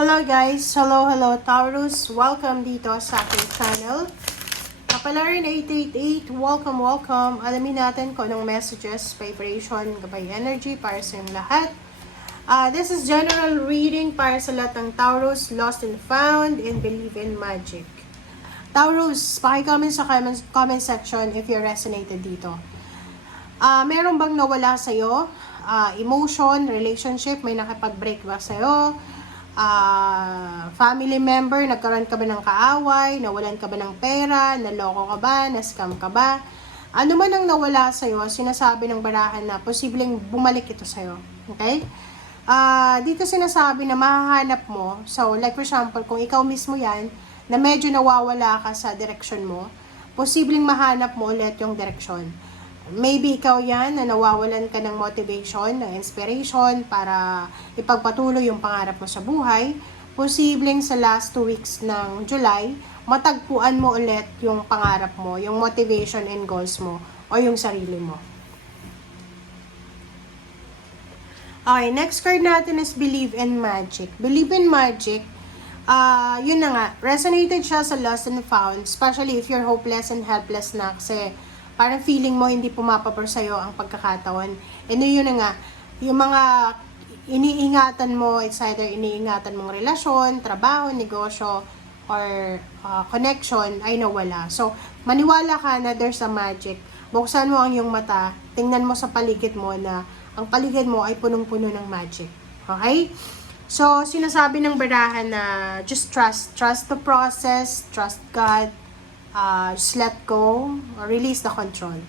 Hello guys! Hello Taurus! Welcome dito sa aking channel. Kapalarin 888, welcome! Alamin natin kung anong messages, vibration, gabay energy para sa inyong lahat. This is general reading para sa lahat ng Taurus, lost and found, and believe in magic. Taurus, paki-comment sa comment section if you resonated dito. Meron bang nawala sa'yo? Emotion, relationship, may nakipag-break ba sa'yo? Family member, nagkaroon ka ba ng kaaway, nawalan ka ba ng pera, naloko ka ba, na-scam ka ba? Ano man ang nawala sa'yo, sinasabi ng barahan na posibleng bumalik ito sa'yo. Okay? Dito sinasabi na mahahanap mo, so like for example, kung ikaw mismo yan, na medyo nawawala ka sa direksyon mo, posibleng mahanap mo ulit yung direksyon. Maybe ikaw yan na nawawalan ka ng motivation, ng inspiration para ipagpatuloy yung pangarap mo sa buhay. Posibleng sa last 2 weeks ng July, matagpuan mo ulit yung pangarap mo, yung motivation and goals mo, o yung sarili mo. Okay, next card natin is Believe in Magic. Believe in Magic, yun na nga, resonated siya sa Lost and Found, especially if you're hopeless and helpless na kasi parang feeling mo hindi pumapabor sa'yo ang pagkakataon. And yun na nga, yung mga iniingatan mo, it's either iniingatan mong relasyon, trabaho, negosyo, or connection ay nawala. So, maniwala ka na there's a magic. Buksan mo ang iyong mata, tingnan mo sa paligid mo na ang paligid mo ay punong-puno ng magic. Okay? So, sinasabi ng barahan na just trust. Trust the process, trust God, just let go, or release the control.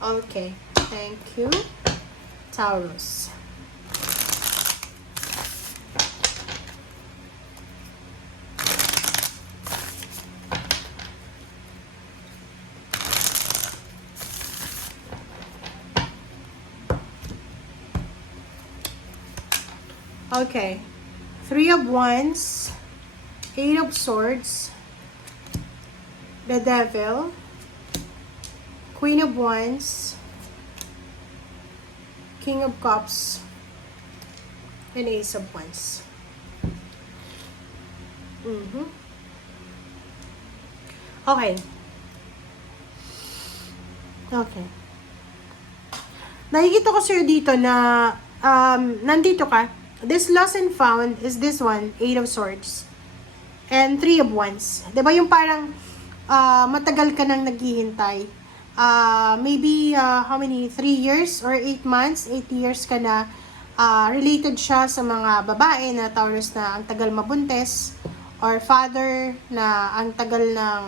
Okay, thank you, Taurus. Okay, 3 of Wands, 8 of Swords, the Devil, Queen of Wands, King of Cups, and Ace of Wands. Okay. Okay. Nakikita ko sa'yo dito na nandito ka. This lost and found is this one, 8 of Swords, and 3 of Wands. Diba yung parang matagal ka nang naghihintay. Maybe, how many? 3 years or 8 months? 8 years ka na. Related siya sa mga babae na Taurus na ang tagal mabuntis. Or father na ang tagal ng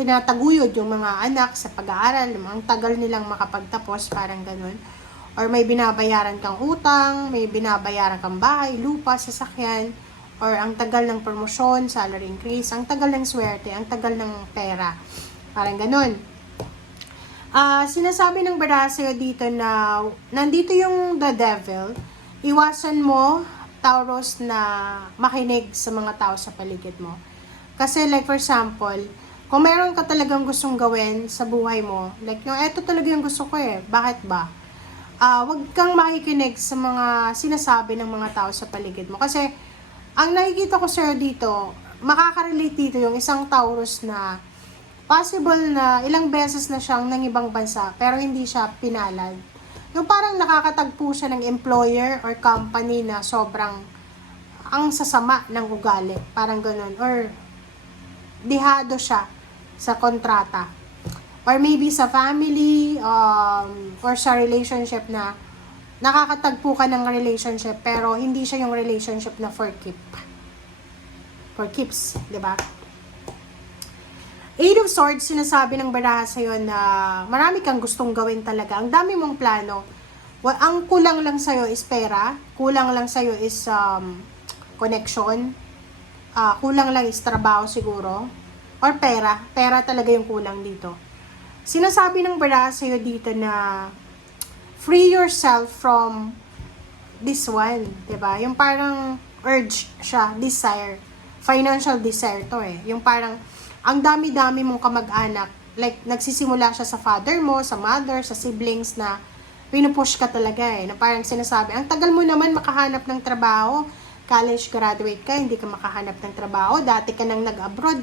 tinataguyod yung mga anak sa pag-aaral. Ang tagal nilang makapagtapos, parang ganun. Or may binabayaran kang utang, may binabayaran kang bahay, lupa, sasakyan, or ang tagal ng promosyon, salary increase, ang tagal ng swerte, ang tagal ng pera. Parang ganun. Sinasabi ng baraha sa'yo dito na nandito yung the devil. Iwasan mo, Taurus, na makinig sa mga tao sa paligid mo. Kasi like for example, kung meron ka talagang gustong gawin sa buhay mo, like yung eto talaga yung gusto ko bakit ba? Wag kang makikinig sa mga sinasabi ng mga tao sa paligid mo. Kasi ang nakikita ko sa'yo dito, makaka-relate dito yung isang Taurus na possible na ilang beses na siyang nang ibang bansa pero hindi siya pinalad. Yung parang nakakatagpo siya ng employer or company na sobrang ang sasama ng ugali. Parang ganun. Or dihado siya sa kontrata. Or maybe sa family or sa relationship na nakakatagpo ka ng relationship pero hindi siya yung relationship na for keeps, di ba? 8 of Swords, sinasabi ng baraha sa'yo na marami kang gustong gawin talaga. Ang dami mong plano. Ang kulang lang sa'yo is pera. Kulang lang sa'yo is connection. Kulang lang is trabaho siguro. Or pera. Pera talaga yung kulang dito. Sinasabi ng baraha sa'yo dito na free yourself from this one, diba? Yung parang urge siya, desire. Financial desire to Yung parang, ang dami-dami mong kamag-anak. Like, nagsisimula siya sa father mo, sa mother, sa siblings na pinupush ka talaga Na parang sinasabi, ang tagal mo naman makahanap ng trabaho. college graduate ka, hindi ka makahanap ng trabaho, dati ka nang nag-abroad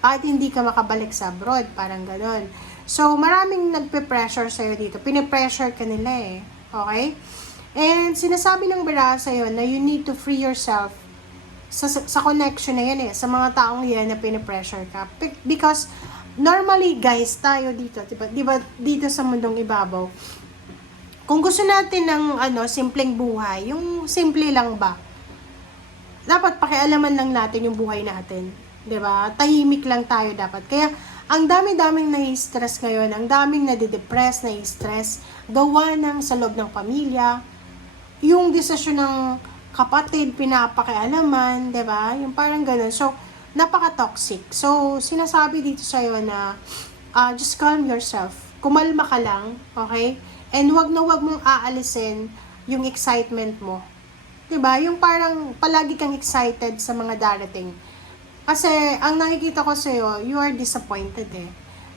bakit hindi ka makabalik sa abroad, parang ganon. So, maraming nagpe-pressure sa'yo dito, pinipressure ka nila okay? And sinasabi ng bira sa'yo na you need to free yourself sa connection na yan sa mga taong yan na pinipressure ka. Because, normally guys, tayo dito, diba dito sa mundong ibabaw, kung gusto natin ng simpleng buhay, yung simple lang ba, dapat pakialaman lang natin yung buhay natin. 'Di ba? Tahimik lang tayo dapat. Kaya, ang dami-daming nai-stress ngayon, ang daming nade-depress, nai-stress, gawa ng sa loob ng pamilya, yung desisyon ng kapatid, pinapakialaman, 'di ba? Yung parang ganun. So, napaka-toxic. So, sinasabi dito sa'yo na, just calm yourself. Kumalma ka lang, okay? And wag mong aalisin yung excitement mo. 'Di ba? Yung parang palagi kang excited sa mga darating. Kasi ang nakikita ko sa iyo, you are disappointed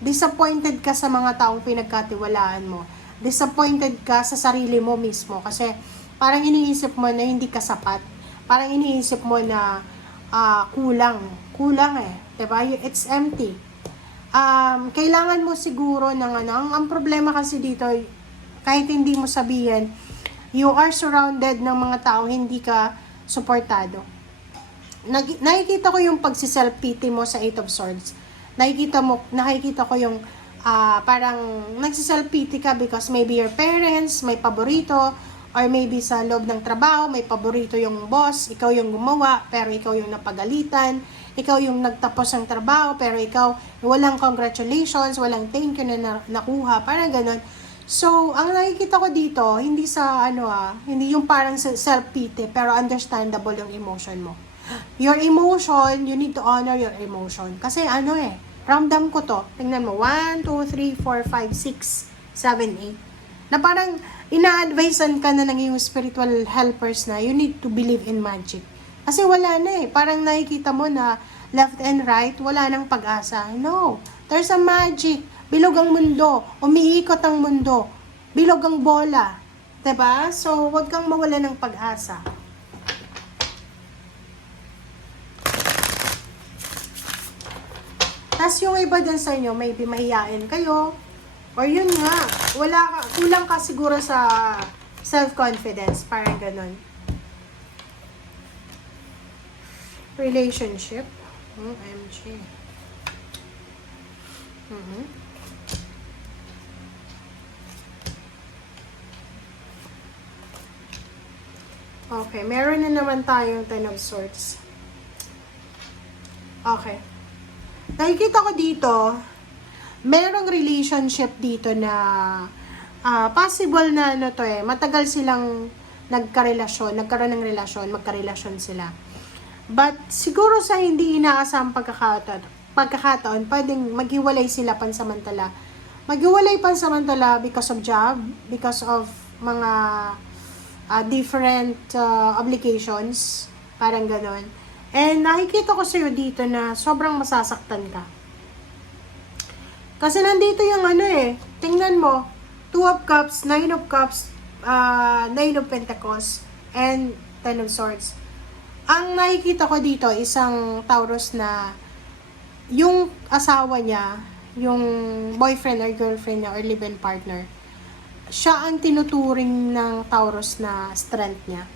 Disappointed ka sa mga taong pinagkatiwalaan mo. Disappointed ka sa sarili mo mismo kasi parang iniisip mo na hindi ka sapat. Parang iniisip mo na kulang 'di ba? It's empty. Kailangan mo siguro ng ang problema kasi dito, kahit hindi mo sabihin, you are surrounded ng mga tao hindi ka suportado. Nakikita ko yung pagsi-self-pity mo sa 8 of Swords. Nakikita ko yung parang nagsi-self-pity ka because maybe your parents may paborito, or maybe sa loob ng trabaho may paborito yung boss, ikaw yung gumawa pero ikaw yung napagalitan, ikaw yung nagtapos ng trabaho pero ikaw walang congratulations, walang thank you na nakuha, parang ganun. So, ang nakikita ko dito, hindi sa hindi yung parang self-pity, pero understandable yung emotion mo. Your emotion, you need to honor your emotion. Kasi ramdam ko to. Tingnan mo, 1, 2, 3, 4, 5, 6, 7, 8. Na parang ina-advisean ka na ng iyong spiritual helpers na you need to believe in magic. Kasi wala na Parang nakikita mo na left and right, wala nang pag-asa. No, there's a magic. Bilog ang mundo, umiikot ang mundo, bilog ang bola. 'Di ba? So, wag kang mawala ng pag-asa. Tas yung iba din sa inyo, maybe mahiyain kayo, or yun nga, kulang ka siguro sa self-confidence, parang ganun. Relationship. OMG. Okay, meron na naman tayong 10 of Swords. Okay. Nakikita ko dito, merong relationship dito na possible na matagal silang nagkaroon ng relasyon, magkarelasyon sila. But siguro sa hindi inaasahang pagkakataon, pwedeng maghiwalay sila pansamantala. Maghiwalay pansamantala because of job, because of mga different obligations, parang ganon. And nakikita ko sa'yo dito na sobrang masasaktan ka. Kasi nandito yung tingnan mo, 2 of Cups, 9 of Cups, 9 of Pentacles, and 10 of Swords. Ang nakikita ko dito, isang Taurus na yung asawa niya, yung boyfriend or girlfriend niya or live-in partner, siya ang tinuturing ng Taurus na strength niya.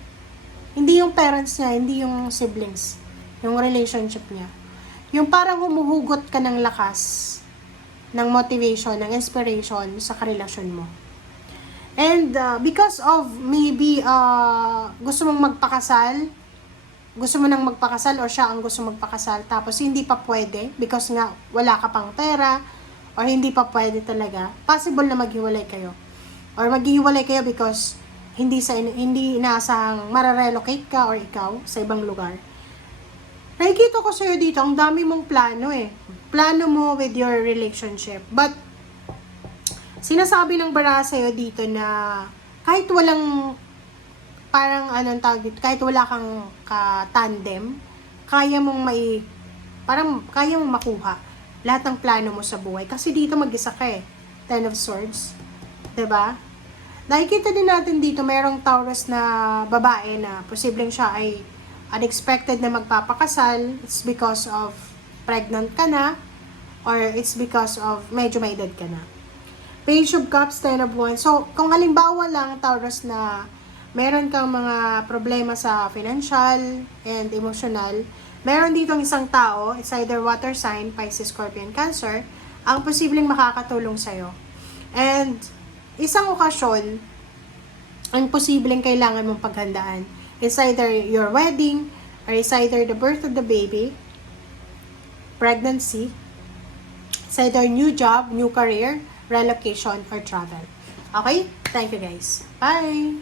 Hindi yung parents niya, hindi yung siblings, yung relationship niya. Yung parang humuhugot ka ng lakas, ng motivation, ng inspiration sa karelasyon mo. And because of maybe gusto mong magpakasal, gusto mo nang magpakasal or siya ang gusto magpakasal, tapos hindi pa pwede because nga wala ka pang pera or hindi pa pwede talaga, possible na maghiwalay kayo. Or maghiwalay kayo because hindi inaasahang mararelocate ka or ikaw sa ibang lugar. Nakikita ko sa'yo dito, ang dami mong plano Plano mo with your relationship. But, sinasabi ng bara sa'yo dito na kahit walang parang kahit wala kang ka-tandem, kaya mong makuha lahat ng plano mo sa buhay. Kasi dito mag-isa ka 10 of Swords. 'Di ba? Nakikita din natin dito, merong Taurus na babae na posibleng siya ay unexpected na magpapakasal, it's because of pregnant ka na, or it's because of medyo may edad ka na. Page of Cups, Ten of Wands. So, kung halimbawa lang, Taurus, na meron kang mga problema sa financial and emotional, meron ditong isang tao, it's either water sign, Pisces, Scorpion, Cancer, ang posibleng makakatulong sa'yo. And, isang okasyon, ang posibleng kailangan mong paghandaan. It's either your wedding, or it's either the birth of the baby, pregnancy, it's either new job, new career, relocation, or travel. Okay? Thank you guys. Bye!